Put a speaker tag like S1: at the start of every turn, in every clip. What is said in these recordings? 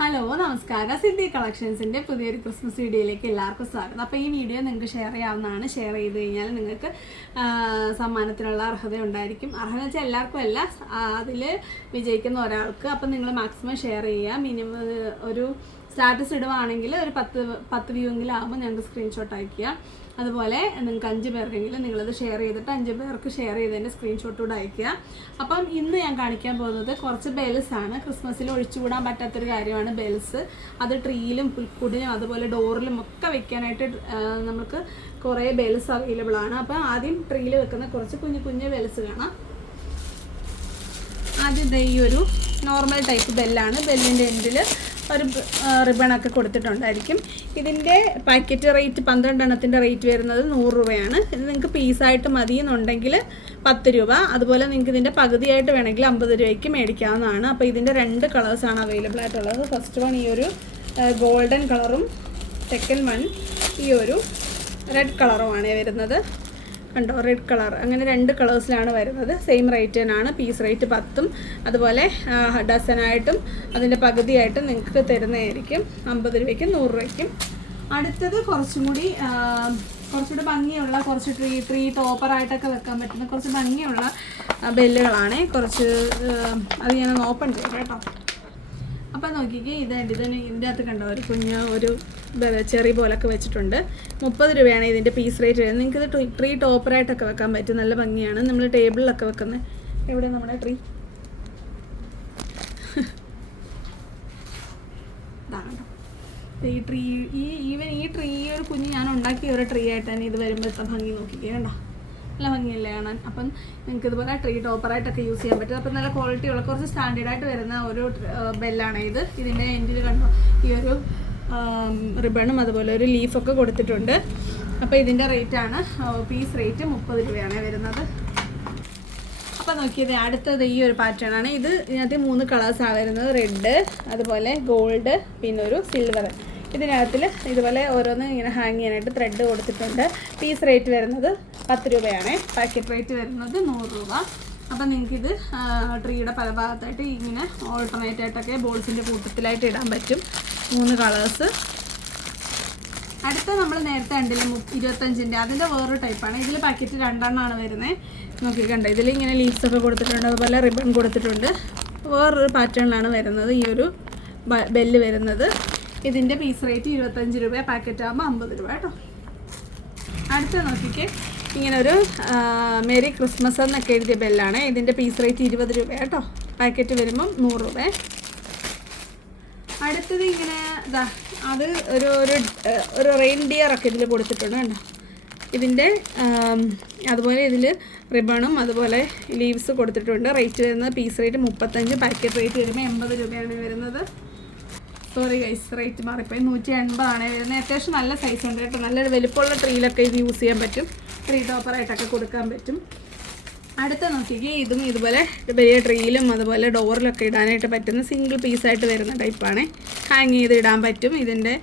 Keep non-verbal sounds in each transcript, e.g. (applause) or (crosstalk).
S1: Hello നമസ്കാരം. സിദ്ധി കളക്ഷൻസിന്റെ പുതിയൊരു Christmas വീഡിയോയിലേക്ക് എല്ലാവർക്കും സ്വാഗതം. അപ്പോൾ ഈ വീഡിയോ നിങ്ങൾക്ക് ഷെയർ ചെയ്യാവുന്നതാണ്. ഷെയർ ചെയ്ത് കഴിഞ്ഞാൽ നിങ്ങൾക്ക് സമ്മാനത്തിനുള്ള അർഹത ഉണ്ടായിരിക്കും. അർഹത വെച്ചാൽ എല്ലാവർക്കും അല്ല അതിൽ വിജയിക്കുന്ന ഒരാൾക്ക് അപ്പം നിങ്ങൾ മാക്സിമം ഷെയർ ചെയ്യുക. മിനിമം ഒരു സ്റ്റാറ്റസ് ഇടുവാണെങ്കിൽ ഒരു പത്ത് പത്ത് വ്യൂ എങ്കിലും ആകുമ്പോൾ ഞങ്ങൾക്ക് സ്ക്രീൻഷോട്ട് അയയ്ക്കുക. അതുപോലെ നിങ്ങൾക്ക് അഞ്ച് പേർക്കെങ്കിലും നിങ്ങളത് ഷെയർ ചെയ്തിട്ട് അഞ്ച് പേർക്ക് ഷെയർ ചെയ്തതിന്റെ സ്ക്രീൻഷോട്ട് കൂടെ അയക്കുക അപ്പം ഇന്ന് ഞാൻ കാണിക്കാൻ പോകുന്നത് കുറച്ച് ബെൽസ് ആണ്. ക്രിസ്മസിൽ ഒഴിച്ചുകൂടാൻ പറ്റാത്തൊരു കാര്യമാണ് ബെൽസ് അത് ട്രീയിലും പുൽക്കൂടിലും അതുപോലെ ഡോറിലും ഒക്കെ വെക്കാനായിട്ട് നമുക്ക് കുറേ ബെൽസ് അവൈലബിൾ ആണ്. അപ്പം ആദ്യം ട്രീയിൽ വെക്കുന്ന കുറച്ച് കുഞ്ഞു കുഞ്ഞു ബെൽസ് കാണാം. ആദ്യം ഈ ഒരു നോർമൽ ടൈപ്പ് ബെല്ലാണ് ബെല്ലിന്റെ എൻഡിൽ ഒരു റിബണൊക്കെ കൊടുത്തിട്ടുണ്ടായിരിക്കും. ഇതിന്റെ പാക്കറ്റ് റേറ്റ് പന്ത്രണ്ടെണ്ണത്തിന്റെ റേറ്റ് വരുന്നത് നൂറ് രൂപയാണ്. ഇത് നിങ്ങൾക്ക് പീസായിട്ട് മതി എന്നുണ്ടെങ്കിൽ പത്ത് രൂപ. അതുപോലെ നിങ്ങൾക്ക് ഇതിന്റെ പകുതിയായിട്ട് വേണമെങ്കിൽ അമ്പത് രൂപയ്ക്ക് മേടിക്കാവുന്നതാണ്. അപ്പോൾ ഇതിന്റെ രണ്ട് കളേഴ്സാണ് അവൈലബിൾ ആയിട്ടുള്ളത്. ഫസ്റ്റ് വൺ ഈ ഒരു ഗോൾഡൻ കളറും സെക്കൻഡ് വൺ ഈ ഒരു റെഡ് കളറുമാണ് വരുന്നത്. കണ്ടോ? റെഡ് കളർ അങ്ങനെ രണ്ട് കളേഴ്സിലാണ് വരുന്നത്. സെയിം റേറ്റ് തന്നെയാണ്. പീസ് റേറ്റ് പത്തും. അതുപോലെ ഡസനായിട്ടും അതിന്റെ പകുതിയായിട്ടും നിങ്ങൾക്ക് തരുന്നതായിരിക്കും. അമ്പത് രൂപയ്ക്കും നൂറ് രൂപയ്ക്കും. അടുത്തത് കുറച്ചും കൂടി കുറച്ചുകൂടി ഭംഗിയുള്ള കുറച്ച് ട്രീ ട്രീ ടോപ്പറായിട്ടൊക്കെ വെക്കാൻ പറ്റുന്ന കുറച്ച് ഭംഗിയുള്ള ബെല്ലുകളാണ് കുറച്ച് അത് ഞാനൊന്ന് ഓപ്പൺ ചെയ്യാം കേട്ടോ. അപ്പം നോക്കിക്കേ ഇത് ഇതിന് ഇതിന്റെ അകത്ത് കണ്ടോ ഒരു കുഞ്ഞ് ഒരു ചെറി പോലൊക്കെ വെച്ചിട്ടുണ്ട്. മുപ്പത് രൂപയാണ് ഇതിന്റെ പീസ് റേറ്റ് വരുന്നത്. നിങ്ങൾക്ക് ഇത് ട്രീ- ടോപ്പറായിട്ടൊക്കെ വെക്കാൻ പറ്റും. നല്ല ഭംഗിയാണ്. നമ്മൾ ടേബിളിലൊക്കെ വെക്കുന്നത് എവിടെ നമ്മുടെ (laughs) ട്രീ ഈ ട്രീ ഈ ഈവൻ ഈ ട്രീ ഒരു കുഞ്ഞ് ഞാൻ ഉണ്ടാക്കിയ ഒരു ട്രീ ആയിട്ട് തന്നെ ഇത് വരുമ്പോഴത്തെ ഭംഗി നോക്കിക്കേ കണ്ടോ? നല്ല ഭംഗിയല്ലേ കാണാൻ? അപ്പം നിങ്ങൾക്ക് ഇതുപോലെ ട്രീ ടോപ്പറായിട്ടൊക്കെ യൂസ് ചെയ്യാൻ പറ്റും. അപ്പം നല്ല ക്വാളിറ്റി ഉള്ള കുറച്ച് സ്റ്റാൻഡേർഡ് ആയിട്ട് വരുന്ന ഒരു ബെല്ലാണ് ഇത്. ഇതിന്റെ എൻഡിൽ കണ്ടോ? ഈ ഒരു റിബണും അതുപോലെ ഒരു ലീഫൊക്കെ കൊടുത്തിട്ടുണ്ട്. അപ്പോൾ ഇതിന്റെ റേറ്റാണ് പീസ് റേറ്റ് മുപ്പത് രൂപയാണ് വരുന്നത്. അപ്പം നോക്കിയത് അടുത്തത് ഈ ഒരു പാറ്റേൺ ആണ്. ഇത് ഇതിനകത്ത് മൂന്ന് കളേഴ്സാണ് വരുന്നത്. റെഡ് അതുപോലെ ഗോൾഡ് പിന്നെ ഒരു സിൽവർ ഇതിനകത്തിൽ ഇതുപോലെ ഓരോന്ന് ഇങ്ങനെ ഹാങ് ചെയ്യാനായിട്ട് ത്രെഡ് കൊടുത്തിട്ടുണ്ട്. പീസ് റേറ്റ് വരുന്നത് പത്ത് രൂപയാണ്. പാക്കറ്റ് റേറ്റ് വരുന്നത് നൂറ് രൂപ. അപ്പം നിങ്ങൾക്കിത് ട്രീയുടെ പല ഭാഗത്തായിട്ട് ഇങ്ങനെ ഓൾട്ടർനേറ്റ് ആയിട്ടൊക്കെ ബോൾസിന്റെ കൂട്ടത്തിലായിട്ട് ഇടാൻ പറ്റും. മൂന്ന് കളേഴ്സ് അടുത്ത നമ്മൾ നേരത്തെ കണ്ടില്ല ഇരുപത്തഞ്ചിന്റെ അതിന്റെ വേറൊരു ടൈപ്പാണ് ഇതിൽ പാക്കറ്റ് രണ്ടെണ്ണമാണ് വരുന്നത് നോക്കി കണ്ടോ? ഇതിൽ ഇങ്ങനെ ലീവ്സ് ഒക്കെ കൊടുത്തിട്ടുണ്ട്. അതുപോലെ റിബൺ കൊടുത്തിട്ടുണ്ട്. വേറൊരു പാറ്റേണിലാണ് വരുന്നത്. ഈ ഒരു ബെല്ല് വരുന്നത്. ഇതിന്റെ പീസ് റേറ്റ് ഇരുപത്തഞ്ച് രൂപ പാക്കറ്റ് ആകുമ്പോൾ അമ്പത് രൂപ കേട്ടോ. അടുത്ത നോക്കിക്കേ. ഇങ്ങനെ ഒരു മേരി ക്രിസ്മസ് എന്നൊക്കെ എഴുതിയ ബെല്ലാണ്. ഇതിന്റെ പീസ് റേറ്റ് ഇരുപത് രൂപ കേട്ടോ. പാക്കറ്റ് വരുമ്പം നൂറ് രൂപ. അടുത്തത് ഇങ്ങനെ ഇതാ അത് ഒരു ഒരു ഒരു ഒരു റെയിൻഡിയർ ഒക്കെ ഇതിൽ കൊടുത്തിട്ടുണ്ട് കണ്ടോ? ഇതിന്റെ അതുപോലെ ഇതിൽ റിബണും അതുപോലെ ലീവ്സ് കൊടുത്തിട്ടുണ്ട്. റേറ്റ് വരുന്നത് പീസ് റേറ്റ് മുപ്പത്തഞ്ച് പാക്കറ്റ് റേറ്റ് വരുമ്പോൾ എൺപത് രൂപയാണ് വരുന്നത്. സോറി ഗൈസ് റേറ്റ് മാറിപ്പോയി. നൂറ്റി എൺപതാണ് വരുന്നത് അത്യാവശ്യം നല്ല സൈസ് ഉണ്ട് കേട്ടോ. നല്ലൊരു വലിപ്പമുള്ള ട്രീലൊക്കെ ഇത് യൂസ് ചെയ്യാൻ പറ്റും. ട്രീ ടോപ്പറായിട്ടൊക്കെ കൊടുക്കാൻ പറ്റും. അടുത്ത നോക്കിക്കേ. ഇതും ഇതുപോലെ വലിയ ട്രീയിലും അതുപോലെ ഡോറിലൊക്കെ ഇടാനായിട്ട് പറ്റുന്ന സിംഗിൾ പീസായിട്ട് വരുന്ന ടൈപ്പാണ് ഹാങ് ചെയ്ത് ഇടാൻ പറ്റും. ഇതിന്റെ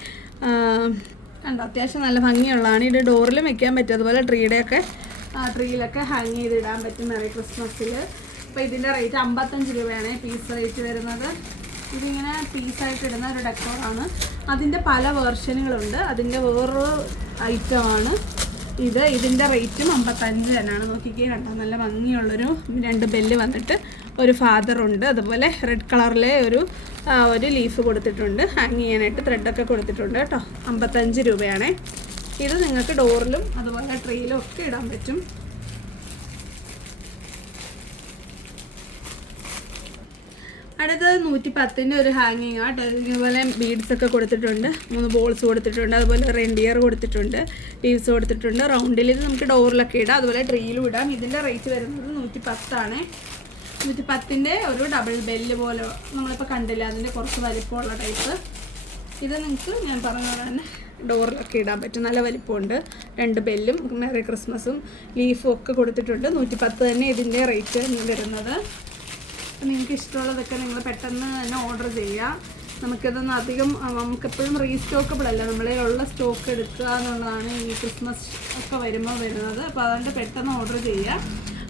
S1: കണ്ടോ? അത്യാവശ്യം നല്ല ഭംഗിയുള്ളതാണ്. ഇത് ഡോറിലും വെക്കാൻ പറ്റും. അതുപോലെ ട്രീയുടെയൊക്കെ ട്രീയിലൊക്കെ ഹാങ് ചെയ്ത് ഇടാൻ പറ്റും. മെറി ക്രിസ്മസിൽ അപ്പോൾ ഇതിന്റെ റേറ്റ് അമ്പത്തഞ്ച് രൂപയാണ് പീസ് റേറ്റ് വരുന്നത്. ഇതിങ്ങനെ പീസായിട്ട് ഇടുന്ന ഒരു ഡെക്കോറാണ് അതിന്റെ പല വേർഷനുകളുണ്ട് അതിന്റെ വേറൊരു ഐറ്റമാണ് ഇത് ഇതിന്റെ റേറ്റും അമ്പത്തഞ്ച് തന്നെയാണ്. നോക്കിക്കേ കണ്ടോ? നല്ല ഭംഗിയുള്ളൊരു രണ്ട് ബെല്ല് വന്നിട്ട് ഒരു ഫാദർ ഉണ്ട്. അതുപോലെ റെഡ് കളറിലെ ഒരു ഒരു ലീഫ് കൊടുത്തിട്ടുണ്ട്. ഹാങ് ചെയ്യാനായിട്ട് ത്രെഡൊക്കെ കൊടുത്തിട്ടുണ്ട് കേട്ടോ. അമ്പത്തഞ്ച് രൂപയാണേ. ഇത് നിങ്ങൾക്ക് ഡോറിലും അതുപോലെ ട്രെയിലും ഒക്കെ ഇടാൻ പറ്റും. അടുത്തത് നൂറ്റി പത്തിന്റെ ഒരു ഹാങ്ങിങ് ആട്ടോ ഇതുപോലെ ബീഡ്സ് ഒക്കെ കൊടുത്തിട്ടുണ്ട്. മൂന്ന് ബോൾസ് കൊടുത്തിട്ടുണ്ട്. അതുപോലെ റെൻഡിയർ കൊടുത്തിട്ടുണ്ട്. ലീവ്സ് കൊടുത്തിട്ടുണ്ട്. റൗണ്ടിൽ ഇത് നമുക്ക് ഡോറിലൊക്കെ ഇടാം. അതുപോലെ ട്രീയിലും ഇടാം. ഇതിന്റെ റേറ്റ് വരുന്നത് നൂറ്റി പത്താണ് നൂറ്റി പത്തിന്റെ ഒരു ഡബിൾ ബെല്ല് പോലെ നമ്മളിപ്പോൾ കണ്ടില്ല? അതിന്റെ കുറച്ച് വലിപ്പമുള്ള ടൈപ്പ് ഇത് നിങ്ങൾക്ക് ഞാൻ പറഞ്ഞ പോലെ തന്നെ ഡോറിലൊക്കെ ഇടാൻ പറ്റും. നല്ല വലിപ്പമുണ്ട്. രണ്ട് ബെല്ലും മെറി ക്രിസ്മസും ലീഫും ഒക്കെ കൊടുത്തിട്ടുണ്ട്. നൂറ്റി പത്ത് തന്നെ ഇതിന്റെ റേറ്റ് വരുന്നത്. അപ്പം നിങ്ങൾക്ക് ഇഷ്ടമുള്ളതൊക്കെ നിങ്ങൾ പെട്ടെന്ന് തന്നെ ഓർഡർ ചെയ്യുക. നമുക്കിതൊന്നും അധികം നമുക്കെപ്പോഴും റീസ്റ്റോക്കബിൾ അല്ല. നമ്മളെ ഉള്ള സ്റ്റോക്ക് എടുക്കുക എന്നുള്ളതാണ് ഈ ക്രിസ്മസ് ഒക്കെ വരുമ്പോൾ വരുന്നത്. അപ്പോൾ അതുകൊണ്ട് പെട്ടെന്ന് ഓർഡർ ചെയ്യുക.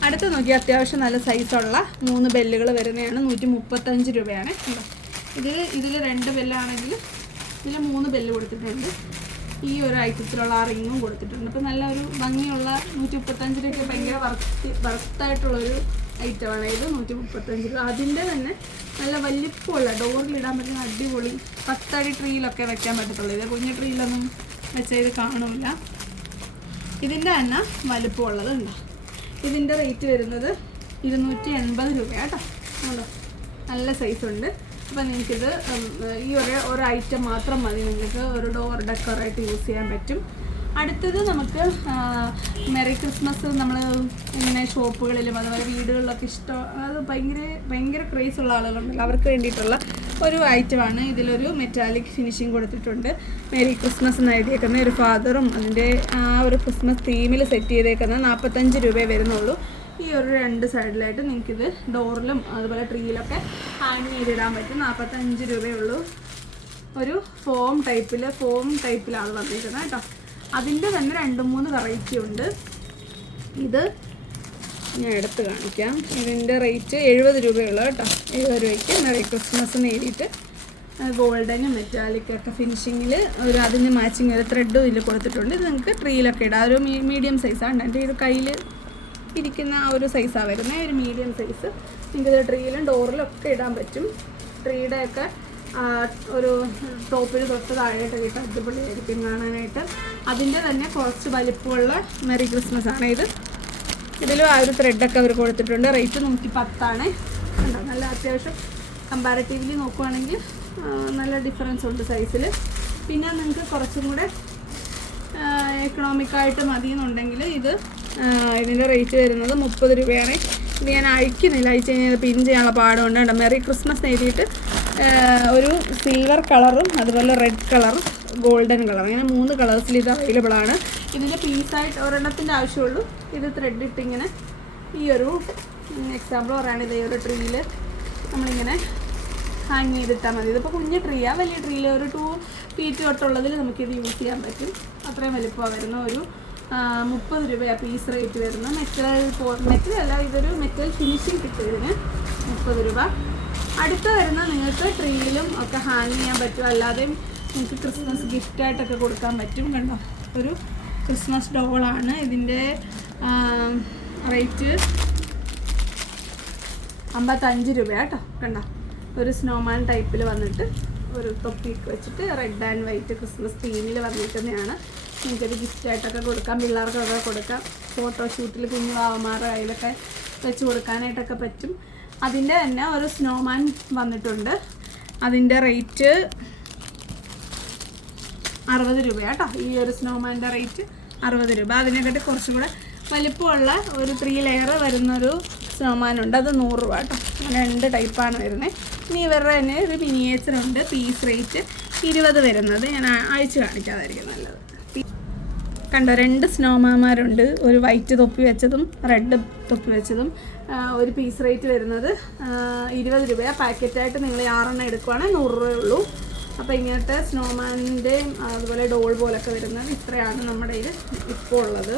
S1: അടുത്ത് നോക്കി അത്യാവശ്യം നല്ല സൈസുള്ള മൂന്ന് ബെല്ലുകൾ വരുന്നതാണ്. നൂറ്റി മുപ്പത്തഞ്ച് രൂപയാണ്. കണ്ടോ? ഇത് ഇതിൽ രണ്ട് ബെല്ലാണെങ്കിൽ ഇതിൽ മൂന്ന് ബെല്ല് കൊടുത്തിട്ടുണ്ട്. ഈ ഒരു ഐറ്റത്തിലുള്ള ആ റിങ്ങും കൊടുത്തിട്ടുണ്ട്. അപ്പോൾ നല്ല ഒരു ഭംഗിയുള്ള നൂറ്റി മുപ്പത്തഞ്ച് രൂപയ്ക്ക് ഭയങ്കര വർത്ത് വർത്തായിട്ടുള്ളൊരു ഐറ്റമാണ്. ഇത് നൂറ്റി മുപ്പത്തഞ്ച് രൂപ. അതിന്റെ തന്നെ നല്ല വലിപ്പമുള്ള ഇടാൻ പറ്റുന്ന അടിപൊളി പത്തടി ട്രീയിലൊക്കെ വെക്കാൻ പറ്റത്തുള്ളൂ. ഇത് കുഞ്ഞു ട്രീയിലൊന്നും വെച്ചാൽ ഇത് കാണില്ല ഇതിന്റെ തന്നെ വലിപ്പമുള്ളത് ഉണ്ട് ഇതിന്റെ റേറ്റ് വരുന്നത് ഇരുന്നൂറ്റി എൺപത് രൂപയാട്ടോ ഉണ്ടോ നല്ല സൈസ് ഉണ്ട് അപ്പം നിങ്ങൾക്കിത് ഈ ഒരു ഒരു ഐറ്റം മാത്രം മതി. നിങ്ങൾക്ക് ഒരു ഡോർ ഡെക്കറായിട്ട് യൂസ് ചെയ്യാൻ പറ്റും. അടുത്തത് നമുക്ക് മെറി ക്രിസ്മസ് നമ്മൾ ഇങ്ങനെ ഷോപ്പുകളിലും അതുപോലെ വീടുകളിലൊക്കെ ഇഷ്ടം അത് ഭയങ്കര ഭയങ്കര ക്രേസ് ഉള്ള ആളുകളുണ്ടല്ലോ. അവർക്ക് വേണ്ടിയിട്ടുള്ള ഒരു ഐറ്റമാണ് ഇതിലൊരു മെറ്റാലിക് ഫിനിഷിങ് കൊടുത്തിട്ടുണ്ട്. മേരി ക്രിസ്മസ് എന്ന് എഴുതിയേക്കുന്ന ഒരു ഫാദറും അതിന്റെ ആ ഒരു ക്രിസ്മസ് തീമിൽ സെറ്റ് ചെയ്തേക്കുന്ന നാൽപ്പത്തഞ്ച് രൂപയെ വരുന്നുള്ളൂ. ഈ ഒരു രണ്ട് സൈഡിലായിട്ട് നിങ്ങൾക്കിത് ഡോറിലും അതുപോലെ ട്രീയിലൊക്കെ ഹാങ് ചെയ്തിടാൻ പറ്റും. നാൽപ്പത്തഞ്ച് രൂപയുള്ളൂ ഒരു ഫോം ടൈപ്പിൽ ഫോം ടൈപ്പിലാണ് വന്നിരിക്കുന്നത് കേട്ടോ. അതിന്റെ തന്നെ രണ്ട് മൂന്ന് വെറൈറ്റി ഉണ്ട്. ഇത് ഞാൻ എടുത്ത് കാണിക്കാം. ഇതിന്റെ റേറ്റ് എഴുപത് രൂപയുള്ള കേട്ടോ. എഴുപത് രൂപയ്ക്ക് മെറി ക്രിസ്മസ് നേടിയിട്ട് ഗോൾഡനും മെറ്റാലിക് ഒക്കെ ഫിനിഷിങ്ങിൽ ഒരു അതിന് മാച്ചിങ് ഒരു ത്രെഡും ഇതിൽ കൊടുത്തിട്ടുണ്ട്. ഇത് നിങ്ങൾക്ക് ട്രീയിലൊക്കെ ഇടാം. ഒരു മീഡിയം സൈസാണ് എന്റെ ഇത് കയ്യിൽ ഇരിക്കുന്ന ആ ഒരു സൈസാണ് വരുന്നത്. ഒരു മീഡിയം സൈസ് നിങ്ങൾക്ക് ട്രീയിലും ഡോറിലും ഒക്കെ ഇടാൻ പറ്റും. ട്രീയുടെ ഒക്കെ ഒരു ടോപ്പിൽ തൊട്ട് താഴെയായിട്ട് അടിപൊളി അടിപൊളിയായിരിക്കും കാണാനായിട്ട്. അതിന്റെ തന്നെ കുറച്ച് വലിപ്പമുള്ള മെറി ക്രിസ്മസ് ആണ് ഇത്. ഇതിലും ആ ഒരു ത്രെഡൊക്കെ അവർ കൊടുത്തിട്ടുണ്ട്. റേറ്റ് നൂറ്റി പത്താണ് കണ്ടോ? നല്ല അത്യാവശ്യം കമ്പാരറ്റീവ്ലി നോക്കുവാണെങ്കിൽ നല്ല ഡിഫറൻസ് ഉണ്ട് സൈസിൽ പിന്നെ നിങ്ങൾക്ക് കുറച്ചും കൂടെ എക്കണോമിക്കായിട്ട് മതി എന്നുണ്ടെങ്കിൽ ഇത് ഇതിന്റെ റേറ്റ് വരുന്നത് മുപ്പത് രൂപയാണ്. ഇത് ഞാൻ അയക്കുന്നില്ല. അയച്ചു കഴിഞ്ഞാൽ പിൻ ചെയ്യാനുള്ള പാടുണ്ട്. കേട്ടോ മെറി ക്രിസ്മസ് എഴുതിയിട്ട് ഒരു സിൽവർ കളറും അതുപോലെ റെഡ് കളറും ഗോൾഡൻ കളർ അങ്ങനെ മൂന്ന് കളേഴ്സിൽ ഇത് അവൈലബിൾ ആണ്. ഇതിന്റെ പീസായിട്ട് ഒരെണ്ണത്തിന്റെ ആവശ്യമുള്ളൂ. ഇത് ത്രെഡ് ഇട്ടിങ്ങനെ ഈ ഒരു എക്സാമ്പിൾ പറയുകയാണെങ്കിൽ ഈ ഒരു ട്രീയിൽ നമ്മളിങ്ങനെ ഹാങ് ചെയ്തിട്ടാൽ മതി. ഇതിപ്പോൾ കുഞ്ഞ് ട്രീയാ വലിയ ട്രീയിൽ ഒരു ടു ഫീറ്റ് തൊട്ടുള്ളതിൽ നമുക്കിത് യൂസ് ചെയ്യാൻ പറ്റും. അത്രയും വലിപ്പം വരുന്ന ഒരു മുപ്പത് രൂപയാണ് പീസ് റേറ്റ് വരുന്ന മെറ്റൽ മെറ്റൽ അല്ല ഇതൊരു മെറ്റൽ ഫിനിഷിങ് കിട്ടും ഇതിന്. മുപ്പത് രൂപ. അടുത്ത വരുന്ന നിങ്ങൾക്ക് ട്രീയിലും ഒക്കെ ഹാങ് ചെയ്യാൻ പറ്റും. അല്ലാതെയും നിങ്ങൾക്ക് ക്രിസ്മസ് ഗിഫ്റ്റായിട്ടൊക്കെ കൊടുക്കാൻ പറ്റും കണ്ടോ? ഒരു ക്രിസ്മസ് ഡോളാണ് ഇതിന്റെ റേറ്റ് അമ്പത്തഞ്ച് രൂപ കേട്ടോ കണ്ടോ? ഒരു സ്നോമാൻ ടൈപ്പിൽ വന്നിട്ട് ഒരു തൊപ്പിക്ക് വെച്ചിട്ട് റെഡ് ആൻഡ് വൈറ്റ് ക്രിസ്മസ് തീമിൽ വന്നിരിക്കുന്നതാണ്. നിങ്ങൾക്കത് ഗിഫ്റ്റായിട്ടൊക്കെ കൊടുക്കാം. പിള്ളേർക്കൊക്കെ കൊടുക്കാം. ഫോട്ടോഷൂട്ടിൽ കുഞ്ഞു വാവമാരുടെ കയ്യിലൊക്കെ വെച്ച് കൊടുക്കാനായിട്ടൊക്കെ പറ്റും. അതിന്റെ തന്നെ ഒരു സ്നോമാൻ വന്നിട്ടുണ്ട്. അതിന്റെ റേറ്റ് അറുപത് രൂപ കേട്ടോ ഈ ഒരു സ്നോമാന്റെ റേറ്റ് അറുപത് രൂപ. അതിനെക്കാട്ടി കുറച്ചും കൂടെ വലിപ്പമുള്ള ഒരു ത്രീ ലെയർ വരുന്നൊരു സ്നോമാൻ ഉണ്ട്. അത് നൂറ് രൂപ കേട്ടോ രണ്ട് ടൈപ്പാണ് വരുന്നത് ഇനി ഇവരുടെ തന്നെ ഒരു മിനിയേച്ചർ ഉണ്ട്. പീസ് റേറ്റ് ഇരുപത് വരുന്നത്. ഞാൻ അയച്ച് കാണിക്കാതായിരിക്കും നല്ലത്. കണ്ടോ രണ്ട് സ്നോമാമാരുണ്ട് ഒരു വൈറ്റ് തൊപ്പി വെച്ചതും റെഡ് തൊപ്പി വെച്ചതും. ഒരു പീസ് റേറ്റ് വരുന്നത് ഇരുപത് രൂപയാണ് പാക്കറ്റായിട്ട് നിങ്ങൾ ആറെണ്ണം എടുക്കുവാണെങ്കിൽ നൂറ് രൂപയേ ഉള്ളൂ. അപ്പോൾ ഇങ്ങനത്തെ സ്നോമാനിന്റെയും അതുപോലെ ഡോൾ പോലൊക്കെ വരുന്നത് ഇത്രയാണ് നമ്മുടെ ഇത് ഇപ്പോൾ ഉള്ളത്.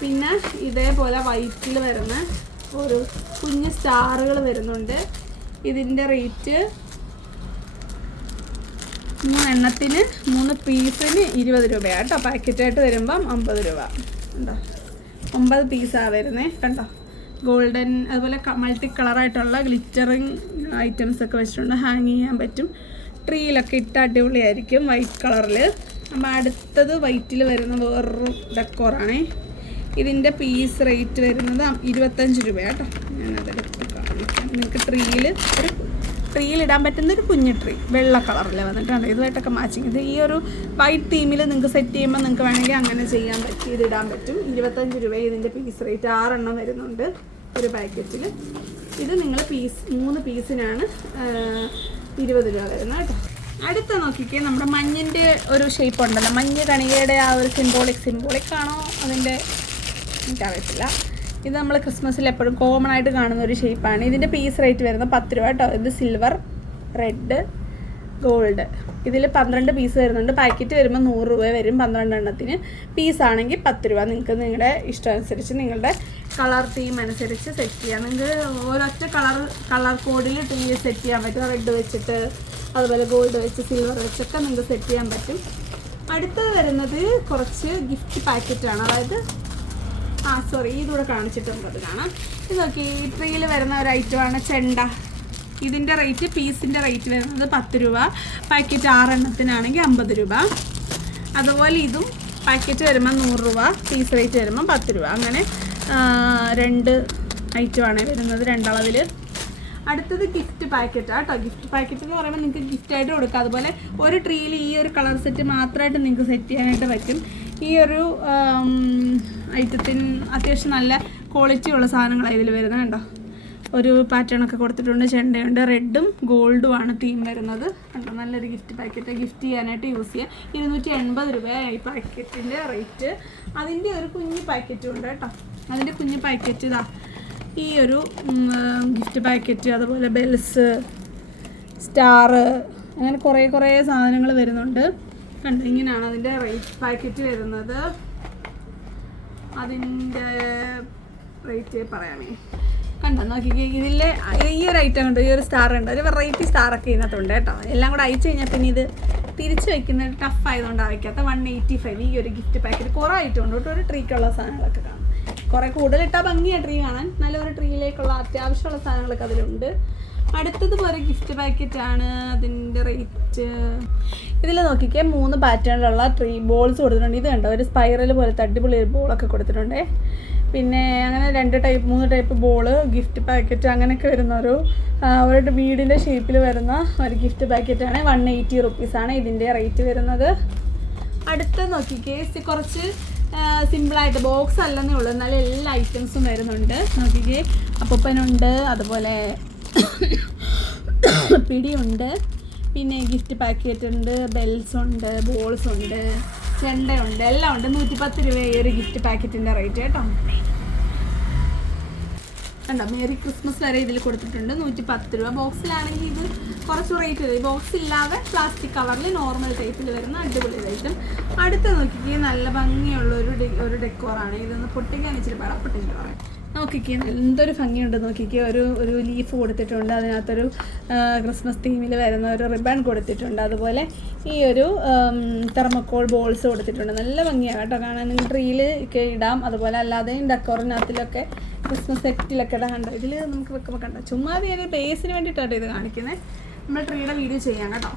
S1: പിന്നെ ഇതേപോലെ വൈറ്റിൽ വരുന്ന ഒരു കുഞ്ഞ് സ്റ്റാറുകൾ വരുന്നുണ്ട്. ഇതിന്റെ റേറ്റ് മൂന്നെണ്ണത്തിന് മൂന്ന് പീസിന് ഇരുപത് രൂപയാണ് കേട്ടോ. പാക്കറ്റായിട്ട് വരുമ്പം അമ്പത് രൂപ. കണ്ടോ? ഒമ്പത് പീസാണ് വരുന്നത് കണ്ടോ? ഗോൾഡൻ അതുപോലെ മൾട്ടി കളറായിട്ടുള്ള ഗ്ലിറ്ററിങ് ഐറ്റംസ് ഒക്കെ വെച്ചിട്ടുണ്ട്. ഹാങ് ചെയ്യാൻ പറ്റും. ട്രീയിലൊക്കെ ഇട്ട് അടിപൊളിയായിരിക്കും വൈറ്റ് കളറിൽ അപ്പോൾ അടുത്തത് വൈറ്റിൽ വരുന്ന വേറൊരു ഡെക്കോറാണേ. ഇതിന്റെ പീസ് റേറ്റ് വരുന്നത് ഇരുപത്തഞ്ച് രൂപയാട്ടോ കേട്ടോ. ഞാനതെടുത്ത് കാണിക്കാം. നിങ്ങൾക്ക് ട്രീയിൽ ഒരു ട്രീയിൽ ഇടാൻ പറ്റുന്ന ഒരു കുഞ്ഞു ട്രീ വെള്ള കളറിൽ വന്നിട്ടുണ്ട്. ഇതുമായിട്ടൊക്കെ മാച്ചിങ് ഇത് ഈ ഒരു വൈറ്റ് തീമിൽ നിങ്ങൾക്ക് സെറ്റ് ചെയ്യുമ്പോൾ നിങ്ങൾക്ക് വേണമെങ്കിൽ അങ്ങനെ ചെയ്യാൻ പറ്റും ഇത് ഇടാൻ പറ്റും. ഇരുപത്തഞ്ച് രൂപ ഇതിന്റെ പീസ് റേറ്റ് ആറെണ്ണം വരുന്നുണ്ട് ഒരു പാക്കറ്റിൽ ഇത് നിങ്ങൾ പീസ് മൂന്ന് പീസിനാണ് ഇരുപത് രൂപ വരുന്നത് കേട്ടോ. അടുത്ത നോക്കിക്കേ നമ്മുടെ മഞ്ഞിന്റെ ഒരു ഷേപ്പ് ഉണ്ടല്ലോ. മഞ്ഞ് കണികയുടെ ആ ഒരു സിംബോളിക് സിംബോളിക് ആണോ അതിന്റെ എനിക്കറിയത്തില്ല. ഇത് നമ്മൾ ക്രിസ്മസിൽ എപ്പോഴും കോമൺ ആയിട്ട് കാണുന്ന ഒരു ഷേപ്പാണ് ഇതിന്റെ പീസ് റേറ്റ് വരുന്നത് പത്ത് രൂപ കേട്ടോ ഇത് സിൽവർ റെഡ് ഗോൾഡ് ഇതിൽ പന്ത്രണ്ട് പീസ് വരുന്നുണ്ട്. പാക്കറ്റ് വരുമ്പോൾ നൂറ് രൂപ വരും പന്ത്രണ്ട് എണ്ണത്തിന് പീസ് ആണെങ്കിൽ പത്ത് രൂപ. നിങ്ങൾക്ക് നിങ്ങളുടെ ഇഷ്ടം അനുസരിച്ച് നിങ്ങളുടെ കളർ തീം അനുസരിച്ച് സെറ്റ് ചെയ്യാം. നിങ്ങൾക്ക് ഒരൊറ്റ കളർ കളർ കോഡിൽ ടീ സെറ്റ് ചെയ്യാൻ പറ്റും. റെഡ് വെച്ചിട്ട് അതുപോലെ ഗോൾഡ് വെച്ച് സിൽവർ വെച്ചൊക്കെ നിങ്ങൾക്ക് സെറ്റ് ചെയ്യാൻ പറ്റും. അടുത്തത് വരുന്നത് കുറച്ച് ഗിഫ്റ്റ് പാക്കറ്റാണ് അതായത് ആ സോറി ഇതുകൂടെ കാണിച്ചിട്ടുണ്ട്. അത് കാണാം. ഇത് നോക്കി ഈ ട്രീയിൽ വരുന്ന ഒരു ഐറ്റം ആണ് ചെണ്ട. ഇതിന്റെ റേറ്റ് പീസിന്റെ റേറ്റ് വരുന്നത് പത്ത് രൂപ. പാക്കറ്റ് ആറെണ്ണത്തിനാണെങ്കിൽ അമ്പത് രൂപ. അതുപോലെ ഇതും പാക്കറ്റ് വരുമ്പോൾ നൂറ് രൂപ പീസ് റേറ്റ് വരുമ്പോൾ പത്ത് രൂപ. അങ്ങനെ രണ്ട് ഐറ്റമാണ് വരുന്നത് രണ്ടളവിൽ അടുത്തത് ഗിഫ്റ്റ് പാക്കറ്റാണ് കേട്ടോ ഗിഫ്റ്റ് പാക്കറ്റ് എന്ന് പറയുമ്പോൾ നിങ്ങൾക്ക് ഗിഫ്റ്റായിട്ട് കൊടുക്കാം. അതുപോലെ ഒരു ട്രീയിൽ ഈ ഒരു കളർ സെറ്റ് മാത്രമായിട്ട് നിങ്ങൾക്ക് സെറ്റ് ചെയ്യാനായിട്ട് പറ്റും. ഈ ഒരു ഐറ്റത്തിന് അത്യാവശ്യം നല്ല ക്വാളിറ്റി ഉള്ള സാധനങ്ങളാണ് ഇതിൽ വരുന്നത് കണ്ടോ? ഒരു പാറ്റേൺ ഒക്കെ കൊടുത്തിട്ടുണ്ട് ചെണ്ടയുണ്ട് റെഡും ഗോൾഡും ആണ് തീം വരുന്നത്. കണ്ടോ? നല്ലൊരു ഗിഫ്റ്റ് പാക്കറ്റ് ഗിഫ്റ്റ് ചെയ്യാനായിട്ട് യൂസ് ചെയ്യാം. ഇരുന്നൂറ്റി എൺപത് രൂപയാണ് ഈ പാക്കറ്റിന്റെ റേറ്റ് അതിന്റെ ഒരു കുഞ്ഞു പാക്കറ്റും ഉണ്ട് കേട്ടോ. അതിന്റെ കുഞ്ഞു പാക്കറ്റ് ഇതാ. ഈ ഒരു ഗിഫ്റ്റ് പാക്കറ്റ് അതുപോലെ ബെൽസ് സ്റ്റാർ അങ്ങനെ കുറേ കുറേ സാധനങ്ങൾ വരുന്നുണ്ട്. കണ്ടോ? ഇങ്ങനെയാണ് അതിന്റെ റേറ്റ് പാക്കറ്റ് വരുന്നത്. അതിന്റെ റേറ്റ് പറയാമേ. കണ്ടോ നോക്കിക്കേ ഇതിലെ ഈ ഒരു ഐറ്റം ഉണ്ട് ഈ ഒരു സ്റ്റാർ ഉണ്ട്. ഒരു വെറൈറ്റി സ്റ്റാറൊക്കെ ഇതിനകത്തുണ്ട് കേട്ടോ. എല്ലാം കൂടെ അയച്ചു കഴിഞ്ഞാൽ പിന്നെ ഇത് തിരിച്ച് വയ്ക്കുന്നത് ടഫ് ആയതുകൊണ്ടാണ് വൺ എയ്റ്റി ഫൈവ് ഈ ഒരു ഗിഫ്റ്റ് പാക്കറ്റ് കുറേ ഐറ്റം ഉണ്ട് കേട്ടോ. ഒരു ട്രീക്കുള്ള സാധനങ്ങളൊക്കെ കാണാം. കുറേ കൂടുതലിട്ടാൽ ഭംഗിയാണ് ട്രീ കാണാൻ. നല്ലൊരു ട്രീയിലേക്കുള്ള അത്യാവശ്യമുള്ള സാധനങ്ങളൊക്കെ അതിലുണ്ട്. അടുത്തത് പോലെ ഗിഫ്റ്റ് പാക്കറ്റ് ആണ്. അതിന്റെ റേറ്റ് ഇതിൽ നോക്കിക്കേ മൂന്ന് പാറ്റേണിലുള്ള ത്രീ ബോൾസ് കൊടുത്തിട്ടുണ്ട്. ഇത് കണ്ടോ? ഒരു സ്പൈറൽ പോലെ അടിപൊളി ഒരു ബോളൊക്കെ കൊടുത്തിട്ടുണ്ട്. പിന്നെ അങ്ങനെ രണ്ട് ടൈപ്പ് മൂന്ന് ടൈപ്പ് ബോൾ ഗിഫ്റ്റ് പാക്കറ്റ് അങ്ങനെയൊക്കെ വരുന്ന ഒരു അവരുടെ വീടിന്റെ ഷേപ്പിൽ വരുന്ന ഒരു ഗിഫ്റ്റ് പാക്കറ്റാണ് വൺ എയ്റ്റി റുപ്പീസാണ് ഇതിന്റെ റേറ്റ് വരുന്നത്. അടുത്ത നോക്കിക്കേ കുറച്ച് സിമ്പിളായിട്ട് ബോക്സ് അല്ലെന്നേ ഉള്ളൂ. എന്നാലും എല്ലാ ഐറ്റംസും വരുന്നുണ്ട്. നോക്കിക്കേ അപ്പൂപ്പനുണ്ട് അതുപോലെ പിടിയുണ്ട്. പിന്നെ ഗിഫ്റ്റ് പാക്കറ്റ് ഉണ്ട് ബെൽസ് ഉണ്ട് ബോൾസ് ഉണ്ട് ചെണ്ടയുണ്ട് എല്ലാം ഉണ്ട്. നൂറ്റിപ്പത്ത് രൂപ ഈ ഒരു ഗിഫ്റ്റ് പാക്കറ്റിന്റെ റേറ്റ് കേട്ടോ. കണ്ടോ മേരി ക്രിസ്മസ് വരെ ഇതിൽ കൊടുത്തിട്ടുണ്ട്. നൂറ്റി പത്ത് രൂപ ബോക്സിലാണെങ്കിൽ ഇത് കുറച്ച് റേറ്റ് വരും. ബോക്സ് ഇല്ലാതെ പ്ലാസ്റ്റിക് കവറിൽ നോർമൽ ടൈപ്പിൽ വരുന്ന അടിപൊളി ഐറ്റം അടുത്ത് നോക്കിക്കേ നല്ല ഭംഗിയുള്ള ഒരു ഒരു ഡെക്കോറാണ് ഇതൊന്ന് പൊട്ടിക്കാൻ ഇച്ചിരി പാടാ. പൊട്ടിച്ചിട്ട് പറയാം. നോക്കിക്കേ എന്തൊരു ഭംഗിയുണ്ട് നോക്കിക്കേ. ഒരു ഒരു ലീഫ് കൊടുത്തിട്ടുണ്ട് അതിനകത്തൊരു ക്രിസ്മസ് തീമിൽ വരുന്ന ഒരു റിബൺ കൊടുത്തിട്ടുണ്ട്. അതുപോലെ ഈ ഒരു തെർമക്കോൾ ബോൾസ് കൊടുത്തിട്ടുണ്ട്. നല്ല ഭംഗിയാണ് കേട്ടോ കാണാൻ. ട്രീയിൽ ഒക്കെ ഇടാം. അതുപോലെ അല്ലാതെയും ഡെക്കോറിനകത്തിലൊക്കെ ക്രിസ്മസ് സെറ്റിലൊക്കെ കണ്ടോ? ഇതിൽ നമുക്ക് വെക്കുമ്പോൾ കണ്ടോ? ചുമ്മാ ഒരു ബേസിന് വേണ്ടിയിട്ടാണ് ഇത് കാണിക്കുന്നത് നമ്മൾ ട്രീയുടെ വീഡിയോ ചെയ്യാം കേട്ടോ.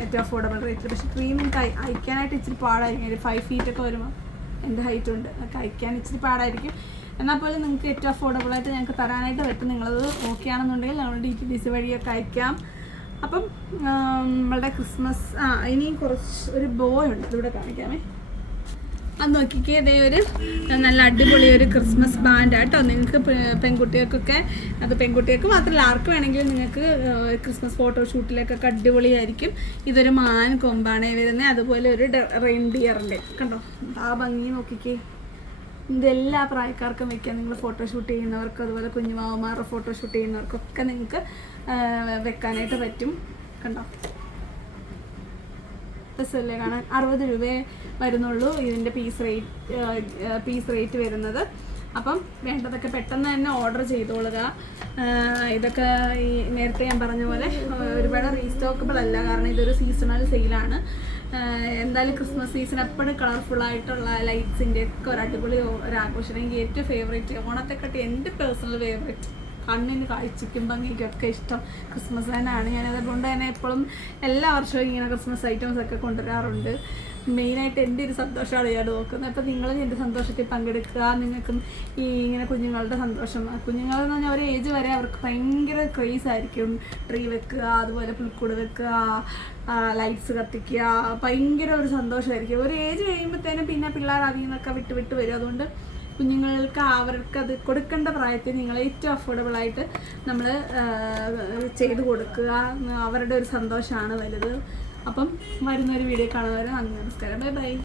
S1: ഏറ്റവും അഫോർഡബിൾ റേറ്റിൽ പക്ഷേ ട്രീ നിങ്ങൾക്ക് അയ- അയക്കാനായിട്ട് ഇച്ചിരി പാടായിരിക്കും. ഒരു ഫൈവ് ഫീറ്റ് ഒക്കെ വരുമ്പോൾ എന്റെ ഹൈറ്റ് ഉണ്ട്? അതൊക്കെ അയക്കാൻ ഇച്ചിരി പാടായിരിക്കും. എന്നാൽ പോലും നിങ്ങൾക്ക് ഏറ്റവും അഫോർഡബിൾ ആയിട്ട് ഞങ്ങൾക്ക് തരാനായിട്ട് പറ്റും. നിങ്ങളത് ഓക്കെ ആണെന്നുണ്ടെങ്കിൽ നമ്മൾ ഡി ടി ഡി സി വഴിയൊക്കെ അയക്കാം. അപ്പം നമ്മളുടെ ക്രിസ്മസ് ആ ഇനി കുറച്ച് ഒരു ബോയ് ഉണ്ട്. ഇതിവിടെ കാണിക്കാമേ. അത് നോക്കിക്കേ ഇതേ ഒരു നല്ല അടിപൊളി ഒരു ക്രിസ്മസ് ബാൻഡ് ആട്ടോ. നിങ്ങൾക്ക് പെൺകുട്ടികൾക്കൊക്കെ അത് പെൺകുട്ടികൾക്ക് മാത്രമല്ല ആർക്ക് വേണമെങ്കിലും നിങ്ങൾക്ക് ക്രിസ്മസ് ഫോട്ടോ ഷൂട്ടിലൊക്കെ അടിപൊളിയായിരിക്കും. ഇതൊരു മാൻ കൊമ്പാണ് വരുന്നത് അതുപോലെ ഒരു റെയിൻഡിയറിന്റെ കണ്ടോ? ആ ഭംഗി നോക്കിക്കേ. ഇതെല്ലാ പ്രായക്കാർക്കും വെക്കാം. നിങ്ങൾ ഫോട്ടോ ഷൂട്ട് ചെയ്യുന്നവർക്ക് അതുപോലെ കുഞ്ഞുമാവന്മാരുടെ ഫോട്ടോഷൂട്ട് ചെയ്യുന്നവർക്കൊക്കെ നിങ്ങൾക്ക് വെക്കാനായിട്ട് പറ്റും. കണ്ടോ? രസമല്ലേ കാണാൻ? അറുപത് രൂപയെ വരുന്നുള്ളൂ ഇതിന്റെ പീസ് റേറ്റ് പീസ് റേറ്റ് വരുന്നത്. അപ്പം വേണ്ടതൊക്കെ പെട്ടെന്ന് തന്നെ ഓർഡർ ചെയ്തോളുക. ഇതൊക്കെ ഈ നേരത്തെ ഞാൻ പറഞ്ഞ പോലെ ഒരുപാട് റീസ്റ്റോക്കബിൾ അല്ല. കാരണം ഇതൊരു സീസണൽ സെയിലാണ് എന്തായാലും ക്രിസ്മസ് സീസൺ എപ്പോഴും കളർഫുൾ ആയിട്ടുള്ള ലൈറ്റ്സിന്റെ ഒക്കെ ഒരു അടിപൊളി ഒരു ആഘോഷം. എനിക്ക് ഏറ്റവും ഫേവറേറ്റ് ഓണത്തെക്കാട്ടി എന്റെ പേഴ്സണൽ ഫേവറേറ്റ് കണ്ണിന് കാഴ്ചയ്ക്കും ഭംഗിക്കൊക്കെ ഇഷ്ടം ക്രിസ്മസ് തന്നെയാണ്. ഞാൻ അതുകൊണ്ട് തന്നെ എപ്പോഴും എല്ലാ വർഷവും ഇങ്ങനെ ക്രിസ്മസ് ഐറ്റംസ് ഒക്കെ കൊണ്ടുവരാറുണ്ട്. മെയിനായിട്ട് എന്റെ ഒരു സന്തോഷമാണ് ഞാൻ നോക്കുന്നത്. അപ്പോൾ നിങ്ങളും എന്റെ സന്തോഷത്തിൽ പങ്കെടുക്കുക. നിങ്ങൾക്കും ഈ ഇങ്ങനെ കുഞ്ഞുങ്ങളുടെ സന്തോഷം. കുഞ്ഞുങ്ങളെന്ന് പറഞ്ഞാൽ ഒരു ഏജ് വരെ അവർക്ക് ഭയങ്കര ക്രേസ് ആയിരിക്കും. ട്രീ വെക്കുക അതുപോലെ പുൽക്കൂട് വെക്കുക ലൈറ്റ്സ് കത്തിക്കുക. ഭയങ്കര ഒരു സന്തോഷമായിരിക്കും. ഒരു ഏജ് കഴിയുമ്പോഴത്തേനും പിന്നെ പിള്ളേർ അതിൽ നിന്നൊക്കെ വിട്ട് വിട്ട് വരും. അതുകൊണ്ട് കുഞ്ഞുങ്ങൾക്ക് അവർക്ക് അത് കൊടുക്കേണ്ട പ്രായത്തിൽ നിങ്ങൾ ഏറ്റവും അഫോർഡബിൾ ആയിട്ട് നമ്മൾ ചെയ്തു കൊടുക്കുക. അവരുടെ ഒരു സന്തോഷമാണ് വലുത്. അപ്പം വരുന്നൊരു വീഡിയോ കാണുന്നവരെ നന്ദി നമസ്കാരം. Bye bye.